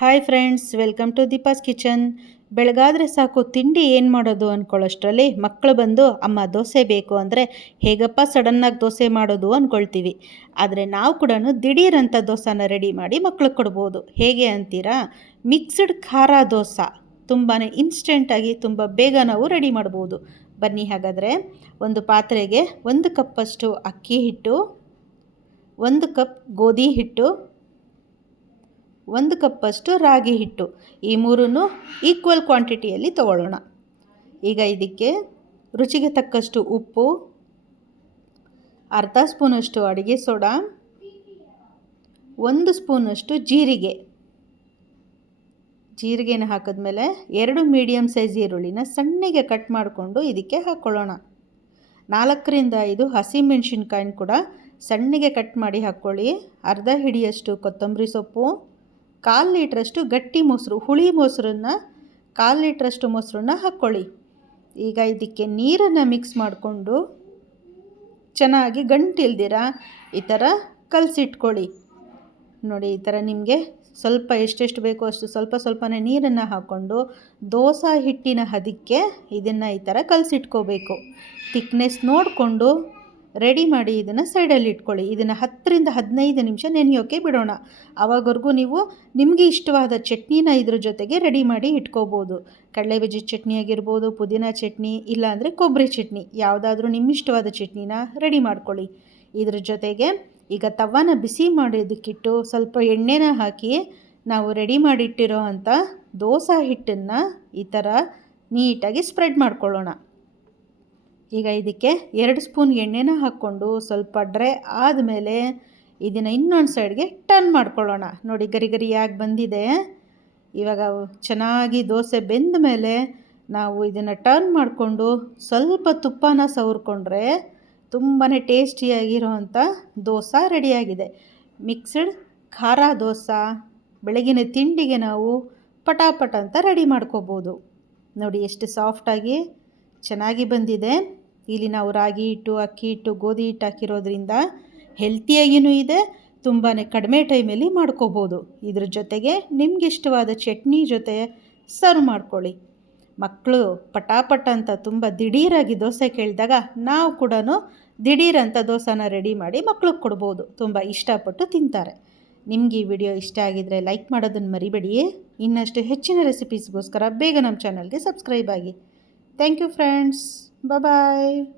Hi friends welcome to Deepa's kitchen ಬೆಳಗಾದರೆ ಸಾಕು ತಿಂಡಿ ಏನು ಮಾಡೋದು ಅಂದ್ಕೊಳ್ಳೋಷ್ಟರಲ್ಲಿ ಮಕ್ಕಳು ಬಂದು ಅಮ್ಮ ದೋಸೆ ಬೇಕು ಅಂದರೆ ಹೇಗಪ್ಪ ಸಡನ್ನಾಗಿ ದೋಸೆ ಮಾಡೋದು ಅಂದ್ಕೊಳ್ತೀವಿ ಆದರೆ ನಾವು ಕೂಡ ದಿಢೀರಂಥ ದೋಸೆನ ರೆಡಿ ಮಾಡಿ ಮಕ್ಳಿಗೆ ಕೊಡ್ಬೋದು. ಹೇಗೆ ಅಂತೀರಾ? ಮಿಕ್ಸ್ಡ್ ಖಾರ ದೋಸೆ. ತುಂಬಾ ಇನ್ಸ್ಟೆಂಟಾಗಿ ತುಂಬ ಬೇಗ ನಾವು ರೆಡಿ ಮಾಡ್ಬೋದು. ಬನ್ನಿ ಹಾಗಾದರೆ ಒಂದು ಪಾತ್ರೆಗೆ ಒಂದು ಕಪ್ಪಷ್ಟು ಅಕ್ಕಿ ಹಿಟ್ಟು, ಒಂದು ಕಪ್ ಗೋಧಿ ಹಿಟ್ಟು ಒಂದು ಕಪ್ಪಷ್ಟು ರಾಗಿ ಹಿಟ್ಟು, ಈ ಮೂರನ್ನು ಈಕ್ವಲ್ ಕ್ವಾಂಟಿಟಿಯಲ್ಲಿ ತಗೊಳ್ಳೋಣ. ಈಗ ಇದಕ್ಕೆ ರುಚಿಗೆ ತಕ್ಕಷ್ಟು ಉಪ್ಪು, ಅರ್ಧ ಸ್ಪೂನಷ್ಟು ಅಡುಗೆ ಸೋಡಾ, ಒಂದು ಸ್ಪೂನಷ್ಟು ಜೀರಿಗೆ. ಜೀರಿಗೆನ ಹಾಕಿದ್ಮೇಲೆ ಎರಡು ಮೀಡಿಯಮ್ ಸೈಜ್ ಈರುಳ್ಳಿನ ಸಣ್ಣಗೆ ಕಟ್ ಮಾಡಿಕೊಂಡು ಇದಕ್ಕೆ ಹಾಕ್ಕೊಳ್ಳೋಣ ನಾಲ್ಕರಿಂದ ಐದು ಹಸಿಮೆಣ್ಸಿನ್ಕಾಯಿನ ಕೂಡ ಸಣ್ಣಗೆ ಕಟ್ ಮಾಡಿ ಹಾಕ್ಕೊಳ್ಳಿ ಅರ್ಧ ಹಿಡಿಯಷ್ಟು ಕೊತ್ತಂಬರಿ ಸೊಪ್ಪು ಕಾಲು ಲೀಟ್ರಷ್ಟು ಗಟ್ಟಿ ಮೊಸರು, ಹುಳಿ ಮೊಸರನ್ನ ಕಾಲು ಲೀಟ್ರಷ್ಟು ಮೊಸರನ್ನ ಹಾಕ್ಕೊಳ್ಳಿ ಈಗ ಇದಕ್ಕೆ ನೀರನ್ನು ಮಿಕ್ಸ್ ಮಾಡಿಕೊಂಡು ಚೆನ್ನಾಗಿ ಗಂಟಿಲ್ದಿರ ಈ ಥರ ಕಲಸಿಟ್ಕೊಳ್ಳಿ. ನೋಡಿ ಈ ಥರ ನಿಮಗೆ ಸ್ವಲ್ಪ ಎಷ್ಟೆಷ್ಟು ಬೇಕೋ ಅಷ್ಟು ಸ್ವಲ್ಪ ಸ್ವಲ್ಪನೇ ನೀರನ್ನು ಹಾಕ್ಕೊಂಡು ದೋಸೆ ಹಿಟ್ಟಿನ ಹದಕ್ಕೆ ಇದನ್ನು ಈ ಥರ ಕಲಸಿಟ್ಕೋಬೇಕು. ತಿಕ್ನೆಸ್ ನೋಡಿಕೊಂಡು ರೆಡಿ ಮಾಡಿ ಇದನ್ನು ಸೈಡಲ್ಲಿ ಇಟ್ಕೊಳ್ಳಿ. ಇದನ್ನು ಹತ್ತರಿಂದ ಹದಿನೈದು ನಿಮಿಷ ನೆನೆಯೋಕ್ಕೆ ಬಿಡೋಣ. ಆವಾಗವರೆಗೂ ನೀವು ನಿಮಗೆ ಇಷ್ಟವಾದ ಚಟ್ನಿನ ಇದ್ರ ಜೊತೆಗೆ ರೆಡಿ ಮಾಡಿ ಇಟ್ಕೋಬೋದು. ಕಡಲೆಬೀಜದ ಚಟ್ನಿ ಆಗಿರ್ಬೋದು, ಪುದೀನ ಚಟ್ನಿ, ಇಲ್ಲಾಂದರೆ ಕೊಬ್ಬರಿ ಚಟ್ನಿ, ಯಾವುದಾದ್ರೂ ನಿಮ್ಮ ಇಷ್ಟವಾದ ಚಟ್ನಿನ ರೆಡಿ ಮಾಡ್ಕೊಳ್ಳಿ. ಇದ್ರ ಜೊತೆಗೆ ಈಗ ತವಾನ ಬಿಸಿ ಮಾಡೋದಕ್ಕಿಟ್ಟು ಸ್ವಲ್ಪ ಎಣ್ಣೆನ ಹಾಕಿ ನಾವು ರೆಡಿ ಮಾಡಿಟ್ಟಿರೋ ಅಂಥ ದೋಸೆ ಹಿಟ್ಟನ್ನು ಈ ಥರ ನೀಟಾಗಿ ಸ್ಪ್ರೆಡ್ ಮಾಡ್ಕೊಳ್ಳೋಣ. ಈಗ ಇದಕ್ಕೆ ಎರಡು ಸ್ಪೂನ್ ಎಣ್ಣೆನ ಹಾಕ್ಕೊಂಡು ಸ್ವಲ್ಪ ಡ್ರೈ ಆದಮೇಲೆ ಇದನ್ನು ಇನ್ನೊಂದು ಸೈಡ್ಗೆ ಟರ್ನ್ ಮಾಡ್ಕೊಳ್ಳೋಣ. ನೋಡಿ, ಗರಿ ಗರಿಯಾಗಿ ಬಂದಿದೆ. ಇವಾಗ ಚೆನ್ನಾಗಿ ದೋಸೆ ಬೆಂದ ಮೇಲೆ ನಾವು ಇದನ್ನು ಟರ್ನ್ ಮಾಡಿಕೊಂಡು ಸ್ವಲ್ಪ ತುಪ್ಪನ ಸವರ್ಕೊಂಡ್ರೆ ತುಂಬಾ ಟೇಸ್ಟಿಯಾಗಿರುವಂಥ ದೋಸೆ ರೆಡಿಯಾಗಿದೆ. ಮಿಕ್ಸ್ಡ್ ಖಾರ ದೋಸೆ, ಬೆಳಗಿನ ತಿಂಡಿಗೆ ನಾವು ಪಟಾಪಟ ಅಂತ ರೆಡಿ ಮಾಡ್ಕೋಬೋದು. ನೋಡಿ, ಎಷ್ಟು ಸಾಫ್ಟಾಗಿ ಚೆನ್ನಾಗಿ ಬಂದಿದೆ. ಇಲ್ಲಿ ನಾವು ರಾಗಿ ಹಿಟ್ಟು, ಅಕ್ಕಿ ಹಿಟ್ಟು, ಗೋಧಿ ಹಿಟ್ಟು ಹಾಕಿರೋದ್ರಿಂದ ಹೆಲ್ತಿಯಾಗಿಯೂ ಇದೆ ತುಂಬಾ ಕಡಿಮೆ ಟೈಮಲ್ಲಿ ಮಾಡ್ಕೋಬೋದು. ಇದ್ರ ಜೊತೆಗೆ ನಿಮ್ಗೆ ಇಷ್ಟವಾದ ಚಟ್ನಿ ಜೊತೆ ಸರ್ವ್ ಮಾಡ್ಕೊಳ್ಳಿ. ಮಕ್ಕಳು ಪಟಾಪಟ ಅಂತ ತುಂಬ ದಿಢೀರಾಗಿ ದೋಸೆ ಕೇಳಿದಾಗ ನಾವು ಕೂಡ ದಿಢೀರಂಥ ದೋಸೆನ ರೆಡಿ ಮಾಡಿ ಮಕ್ಳಿಗೆ ಕೊಡ್ಬೋದು. ತುಂಬ ಇಷ್ಟಪಟ್ಟು ತಿಂತಾರೆ. ನಿಮಗೆ ಈ ವಿಡಿಯೋ ಇಷ್ಟ ಆಗಿದರೆ ಲೈಕ್ ಮಾಡೋದನ್ನು ಮರಿಬೇಡಿ. ಇನ್ನಷ್ಟು ಹೆಚ್ಚಿನ ರೆಸಿಪೀಸ್ಗೋಸ್ಕರ ಬೇಗ ನಮ್ಮ ಚಾನಲ್ಗೆ ಸಬ್ಸ್ಕ್ರೈಬ್ ಆಗಿ. Thank you friends Bye bye.